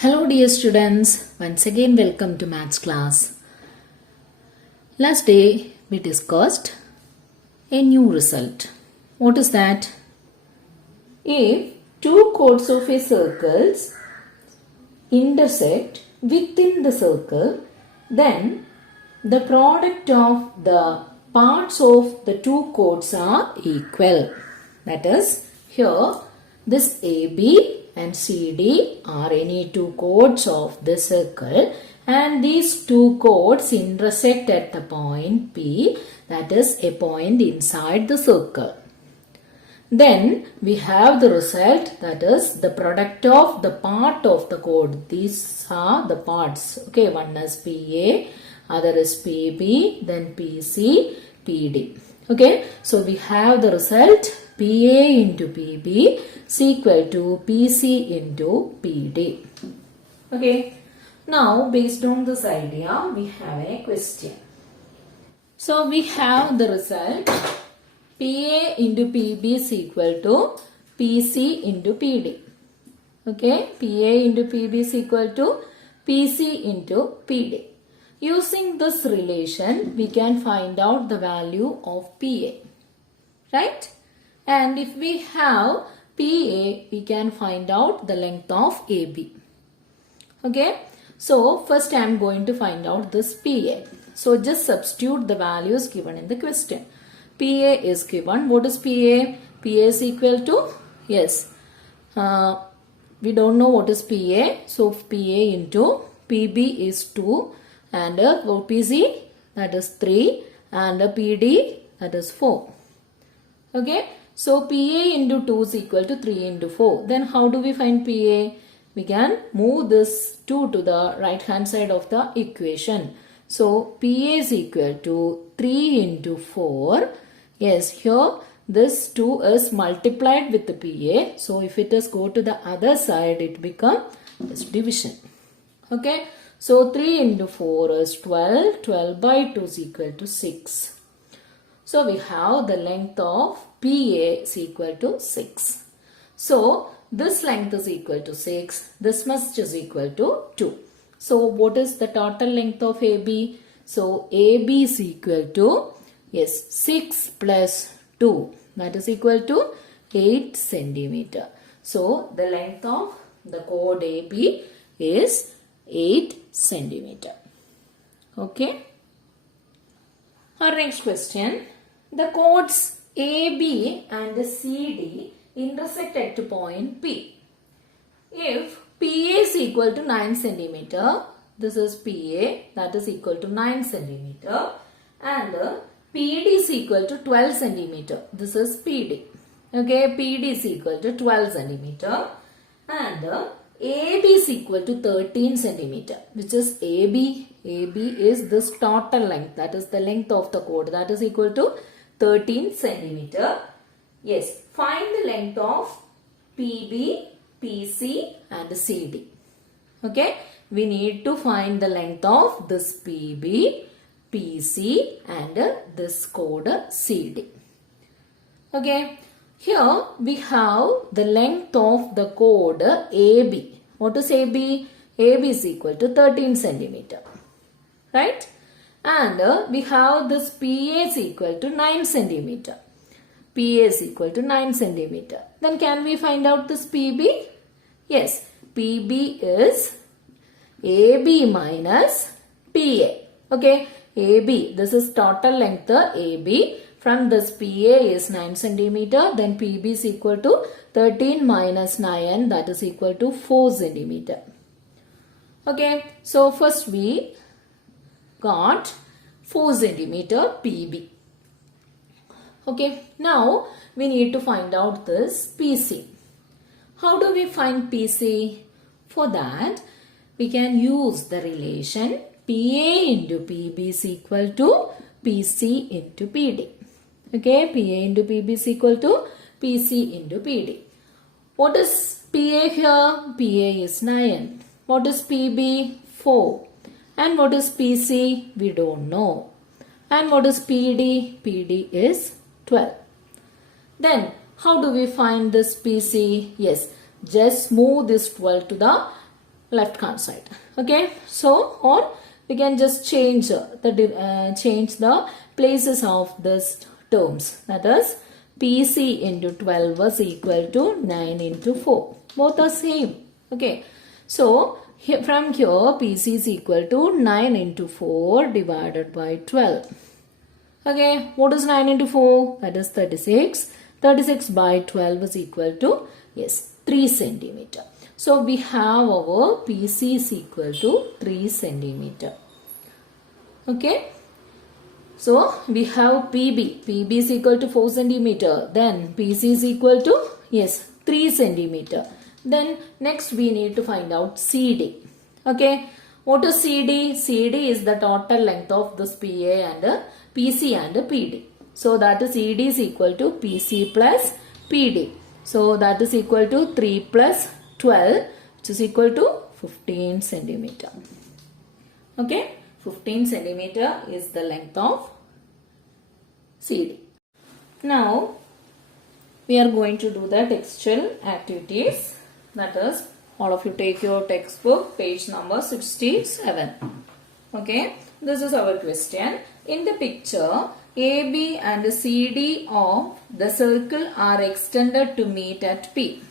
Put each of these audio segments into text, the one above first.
Hello dear students, once again welcome to maths class. Last day we discussed a new result. What is that? If two chords of a circle intersect within the circle, then the product of the parts of the two chords are equal. That is, here this AB and CD are any two chords of the circle, and these two chords intersect at the point P, that is a point inside the circle. Then we have the result, that is the product of the part of the chord. These are the parts. Okay, one is PA, other is PB, then PC, PD. Okay, so we have the result PA into PB is equal to PC into PD. Okay, now based on this idea, we have a question. So we have the result PA into PB is equal to PC into PD. Okay, PA into PB is equal to PC into PD. Using this relation, we can find out the value of PA. Right? And if we have PA, we can find out the length of AB. Okay. So, first I am going to find out this PA. So, just substitute the values given in the question. PA is given. What is PA? PA is equal to, yes, we don't know what is PA. So, PA into PB is 2 and PC that is 3 and PD that is 4. Okay. So, PA into 2 is equal to 3 into 4. Then how do we find PA? We can move this 2 to the right hand side of the equation. So, PA is equal to 3 into 4. Yes, here this 2 is multiplied with the PA. So, if it is go to the other side, it becomes division. Okay. So, 3 into 4 is 12. 12 by 2 is equal to 6. So, we have the length of PA is equal to 6. So, this length is equal to 6. This much is equal to 2. So, what is the total length of AB? So, AB is equal to, yes, 6 plus 2. That is equal to 8 centimeter. So, the length of the chord AB is 8 centimeter. Okay. Our next question. The chords AB and CD intersect at point P. If PA is equal to 9 centimeter, this is PA, that is equal to 9 centimeter, and PD is equal to 12 centimeter. This is PD. Okay, PD is equal to 12 centimeter, and AB is equal to 13 centimeter, which is AB. AB is this total length, that is the length of the chord, that is equal to 13 centimeter. Yes, find the length of PB, PC and CD. Okay, we need to find the length of this PB, PC and this chord CD. Okay, here we have the length of the chord AB. What is AB? AB is equal to 13 centimeter. Right? And we have this PA is equal to 9 centimeter. PA is equal to 9 centimeter. Then can we find out this PB? Yes, PB is AB minus PA. Okay, AB, this is total length AB. From this PA is 9 centimeter. Then PB is equal to 13 minus 9, that is equal to 4 centimeter. Okay, so first we got 4 centimeter PB. Okay, now we need to find out this PC. How do we find PC? For that, we can use the relation PA into PB is equal to PC into PD. Okay, PA into PB is equal to PC into PD. What is PA here? PA is 9. What is PB? 4. And what is PC? We don't know. And what is PD? PD is 12. Then, how do we find this PC? Yes, just move this 12 to the left hand side. Okay, so or we can just change the places of this terms. That is, PC into 12 was equal to 9 into 4. Both are same. Okay, so from here PC is equal to 9 into 4 divided by 12. Okay, what is 9 into 4? That is 36. 36 by 12 is equal to, yes, 3 centimeter. So we have our PC is equal to 3 centimeter. Okay. So we have PB. PB is equal to 4 centimeter. Then PC is equal to, yes, 3 centimeter. Then next we need to find out CD. Okay. What is CD? CD is the total length of this PA and PC and PD. So that is CD is equal to PC plus PD. So that is equal to 3 plus 12, which is equal to 15 centimeter. Okay, 15 centimeter is the length of CD. Now we are going to do the textual activities. That is, all of you take your textbook, page number 67. Okay, this is our question. In the picture, AB and CD of the circle are extended to meet at P.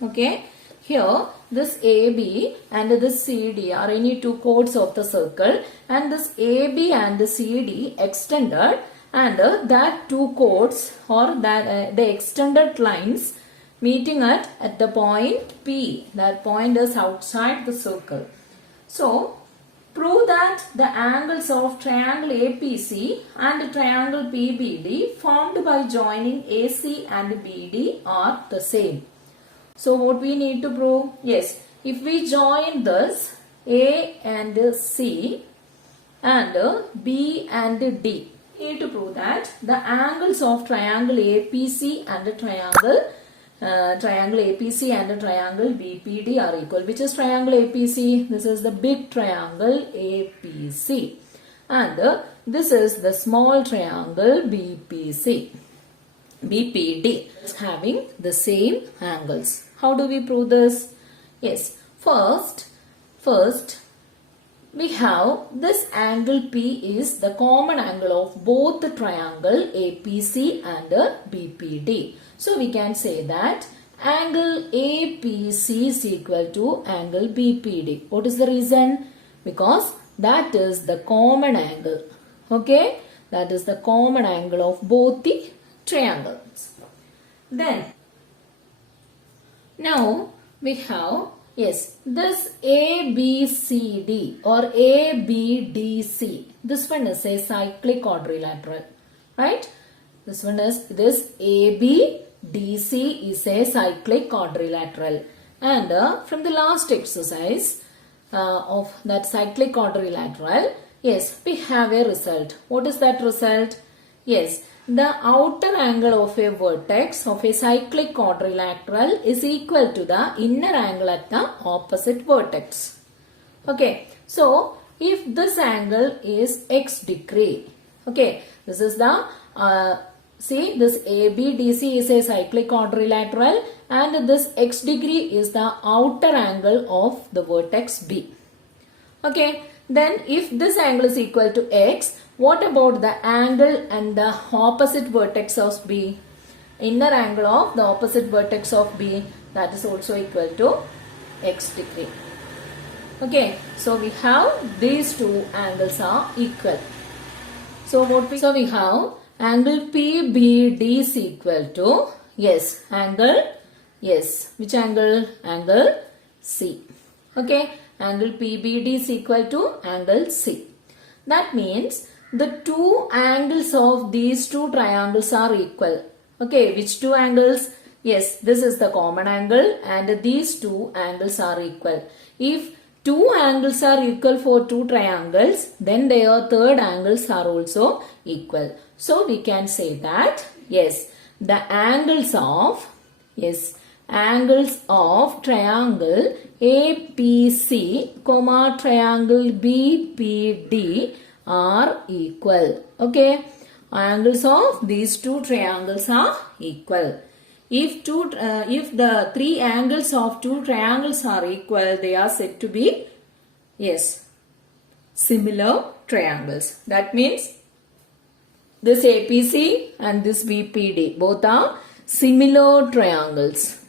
Okay, here this AB and this CD are any two chords of the circle, and this AB and CD extended, and that two chords or that the extended lines meeting at the point P. That point is outside the circle. So prove that the angles of triangle APC and triangle PBD formed by joining AC and BD are the same. So what we need to prove? Yes, if we join this A and C and B and D, we need to prove that the angles of triangle APC and triangle APC and triangle BPD are equal. Which is triangle APC? This is the big triangle APC, and this is the small triangle BPD is having the same angles. How do we prove this? Yes, first we have this angle P is the common angle of both the triangle APC and BPD. So we can say that angle APC is equal to angle BPD. What is the reason? Because that is the common angle. Okay, that is the common angle of both the triangles. Then now we have, yes, this ABCD or ABDC. This one is a cyclic quadrilateral, right? This one is, this ABDC is a cyclic quadrilateral, and from the last exercise of that cyclic quadrilateral, yes, we have a result. What is that result? Yes, the outer angle of a vertex of a cyclic quadrilateral is equal to the inner angle at the opposite vertex. Okay, so if this angle is x degree, okay, this is the see, this ABDC is a cyclic quadrilateral, and this x degree is the outer angle of the vertex B. Okay, then if this angle is equal to x, what about the angle and the opposite vertex of B? Inner angle of the opposite vertex of B, that is also equal to x degree. Okay, so we have these two angles are equal. So we have angle PBD is equal to, yes, angle, yes, which angle? Angle C. Okay, angle PBD is equal to angle C. That means the two angles of these two triangles are equal. Okay, which two angles? Yes, this is the common angle, and these two angles are equal. If two angles are equal for two triangles, then their third angles are also equal. So we can say that, yes, the angles of, yes, angles of triangle APC, triangle BPD are equal. Okay, angles of these two triangles are equal. if the three angles of two triangles are equal, they are said to be, yes, similar triangles. That means this APC and this BPD both are similar triangles.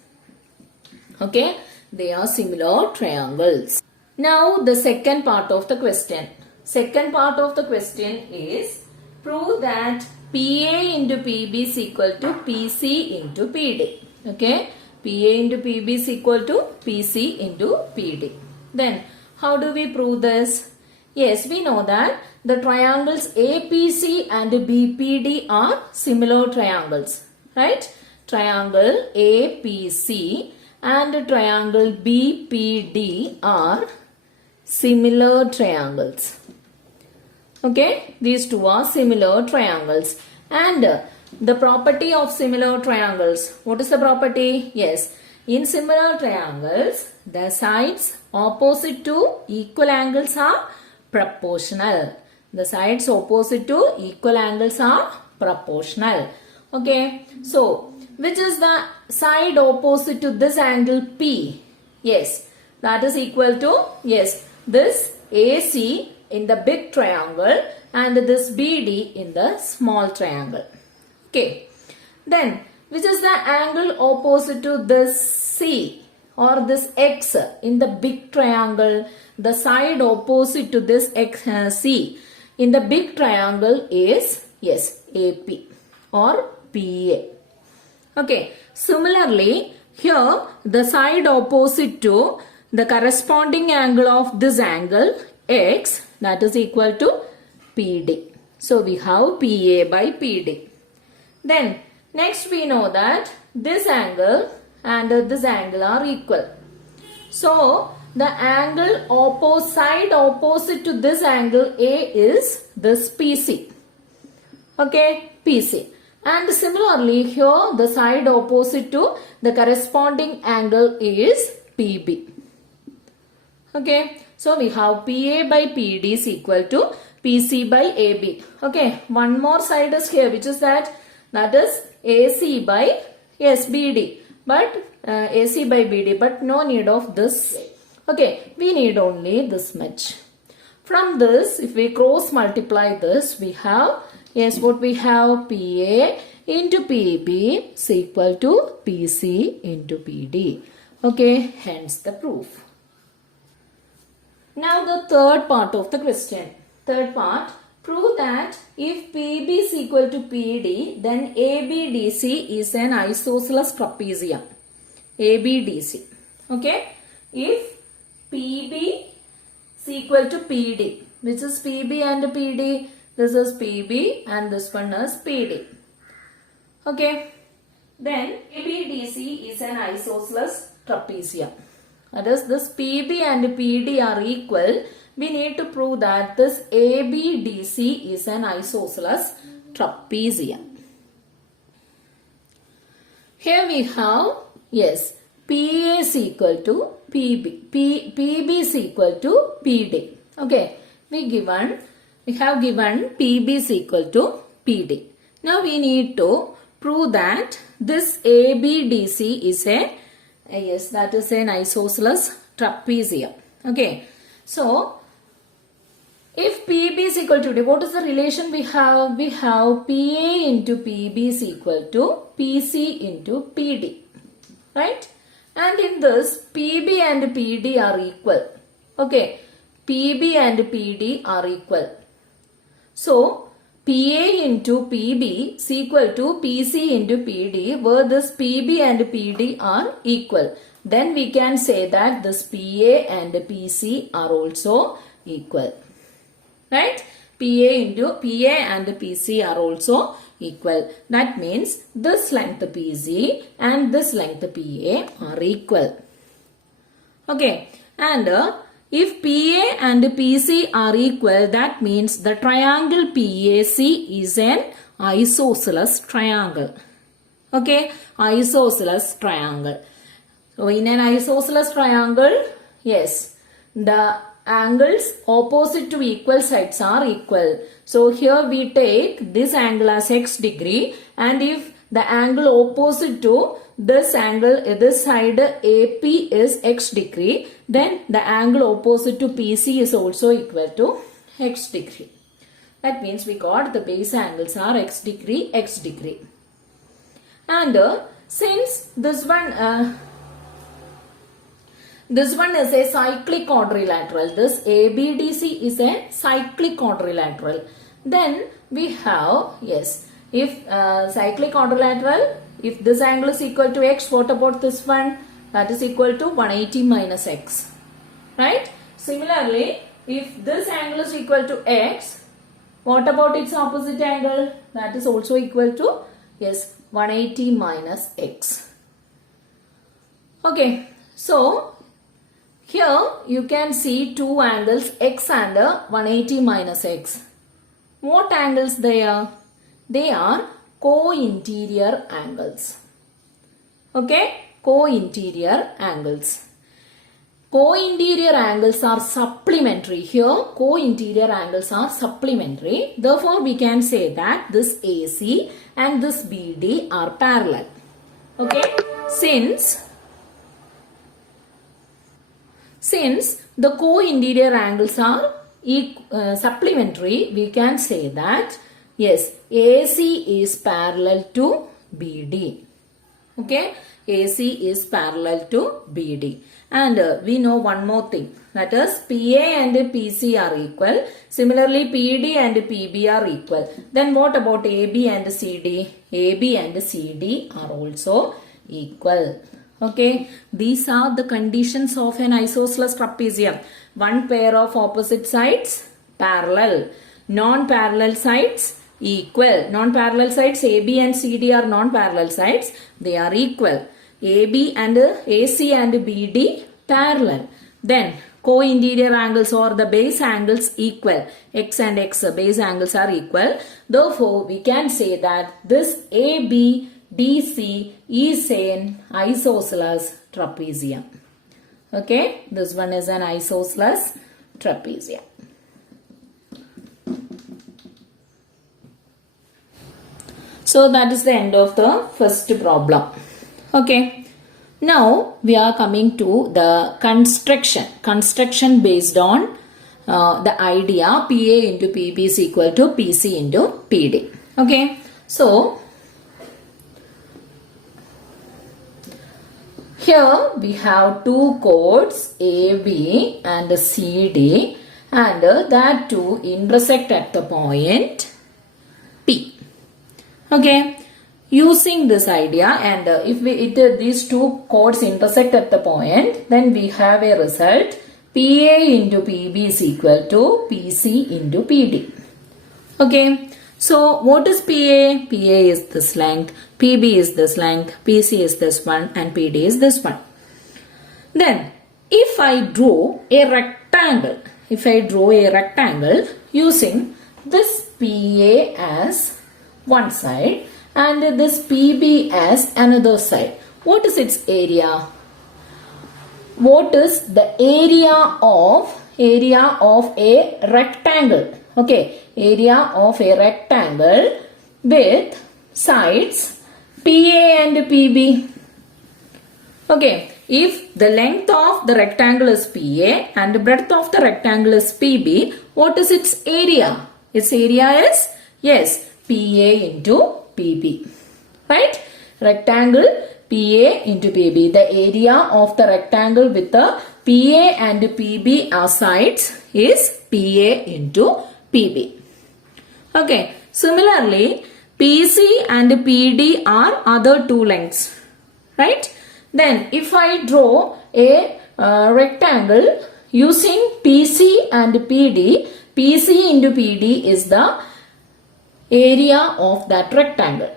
Okay, they are similar triangles. Now the second part of the question. Second part of the question is prove that PA into PB is equal to PC into PD. Okay, PA into PB is equal to PC into PD. Then how do we prove this? Yes, we know that the triangles APC and BPD are similar triangles. Right? Triangle APC and triangle BPD are similar triangles. Okay, these two are similar triangles. And the property of similar triangles. What is the property? Yes, in similar triangles, the sides opposite to equal angles are proportional. The sides opposite to equal angles are proportional. Okay, so which is the side opposite to this angle P? Yes, that is equal to, yes, this AC in the big triangle and this BD in the small triangle. Okay, then which is the angle opposite to this C or this X in the big triangle? The side opposite to this C in the big triangle is, yes, AP or PA. Okay, similarly here the side opposite to the corresponding angle of this angle X, that is equal to PD. So we have PA by PD. Then next we know that this angle and this angle are equal. So the angle side opposite to this angle A is this PC. Okay, PC. And similarly here the side opposite to the corresponding angle is PB. Okay, so we have PA by PD is equal to PC by AB. Okay, one more side is here, which is that is AC by, yes, BD. But AC by BD, but no need of this. Okay, we need only this much. From this, if we cross multiply this, we have, yes, what we have? PA into PB is equal to PC into PD. Okay, hence the proof. Now the third part of the question. Third part, prove that if PB is equal to PD, then ABDC is an isosceles trapezium. ABDC. Okay, if PB is equal to PD, which is PB and PD, this is PB and this one is PD. Okay, then ABDC is an isosceles trapezium. That is, this PB and PD are equal. We need to prove that this ABDC is an isosceles trapezium. Here we have, yes, PA is equal to PB. PB is equal to PD. Okay, we have given PB is equal to PD. Now we need to prove that this ABDC is yes, that is an isosceles trapezium. Okay, so if PB is equal to D, what is the relation we have? We have PA into PB is equal to PC into PD. Right? And in this, PB and PD are equal. Okay, PB and PD are equal. So, PA into PB is equal to PC into PD, where this PB and PD are equal. Then we can say that this PA and PC are also equal. Right? PA and PC are also equal. That means this length PC and this length PA are equal. Okay. And if PA and PC are equal, that means the triangle PAC is an isosceles triangle. Okay. Isosceles triangle. So in an isosceles triangle, yes, the angles opposite to equal sides are equal. So here we take this angle as x degree, and if the angle opposite to this angle, this side AP is x degree, then the angle opposite to PC is also equal to x degree. That means we got the base angles are x degree, x degree. And since this one is a cyclic quadrilateral, this ABDC is a cyclic quadrilateral, then we have, yes, if cyclic quadrilateral, if this angle is equal to x, what about this one? That is equal to 180 minus x, right? Similarly, if this angle is equal to x, what about its opposite angle? That is also equal to, yes, 180 minus x. Okay, so here you can see two angles, x and 180 minus x. What angles they are? They are co-interior angles. Okay, co-interior angles. Co-interior angles are supplementary. Here, co-interior angles are supplementary. Therefore, we can say that this AC and this BD are parallel. Okay, since the co-interior angles are supplementary, we can say that, yes, AC is parallel to BD. Okay, AC is parallel to BD. And we know one more thing, that is PA and PC are equal. Similarly, PD and PB are equal. Then what about AB and CD? AB and CD are also equal. Okay, these are the conditions of an isosceles trapezium. One pair of opposite sides parallel, non-parallel sides equal. Non-parallel sides AB and CD are non-parallel sides. They are equal. AB and AC and BD parallel. Then co-interior angles or the base angles equal. X and X base angles are equal. Therefore, we can say that this ABDC is an isosceles trapezium. Okay, this one is an isosceles trapezium. So that is the end of the first problem. Okay, now we are coming to the construction based on the idea PA into PB is equal to PC into PD. Okay, so here we have two chords AB and CD, and that two intersect at the point P. Okay, using this idea, and if these two chords intersect at the point, then we have a result PA into PB is equal to PC into PD. Okay, so what is PA? PA is this length, PB is this length, PC is this one, and PD is this one. Then if I draw a rectangle, using this PA as one side and this PB as another side, what is its area? What is the area of a rectangle? Okay, area of a rectangle with sides PA and PB. Okay, if the length of the rectangle is PA and the breadth of the rectangle is PB, what is its area? Its area is, yes, PA into PB. Right? Rectangle PA into PB. The area of the rectangle with the PA and PB as sides is PA into PB. Okay. Similarly, PC and PD are other two lengths. Right? Then if I draw a rectangle using PC and PD, PC into PD is the area of that rectangle.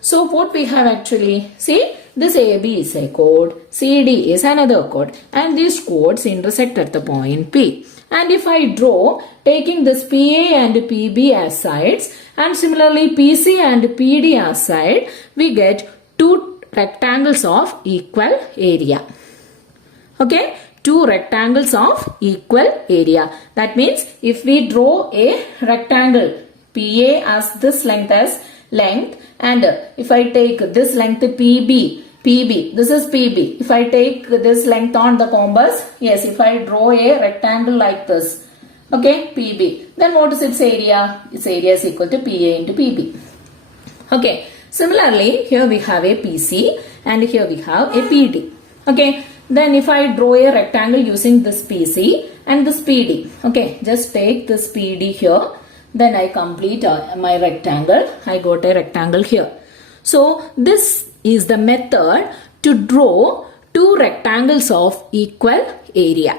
So what we have actually, see, this AB is a chord, CD is another chord, and these chords intersect at the point P. And if I draw taking this PA and PB as sides and similarly PC and PD as side, we get two rectangles of equal area. Okay, two rectangles of equal area. That means if we draw a rectangle PA as this length as length, and if I take this length PB PB. This is PB. If I take this length on the compass, yes, if I draw a rectangle like this, okay, PB, then what is its area? Its area is equal to PA into PB. Okay, similarly, here we have a PC and here we have a PD. Okay, then if I draw a rectangle using this PC and this PD, okay, just take this PD here, then I complete my rectangle. I got a rectangle here. So, this is the method to draw two rectangles of equal area.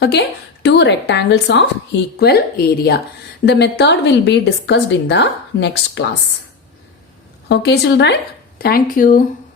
Okay, two rectangles of equal area. The method will be discussed in the next class. Okay, children, thank you.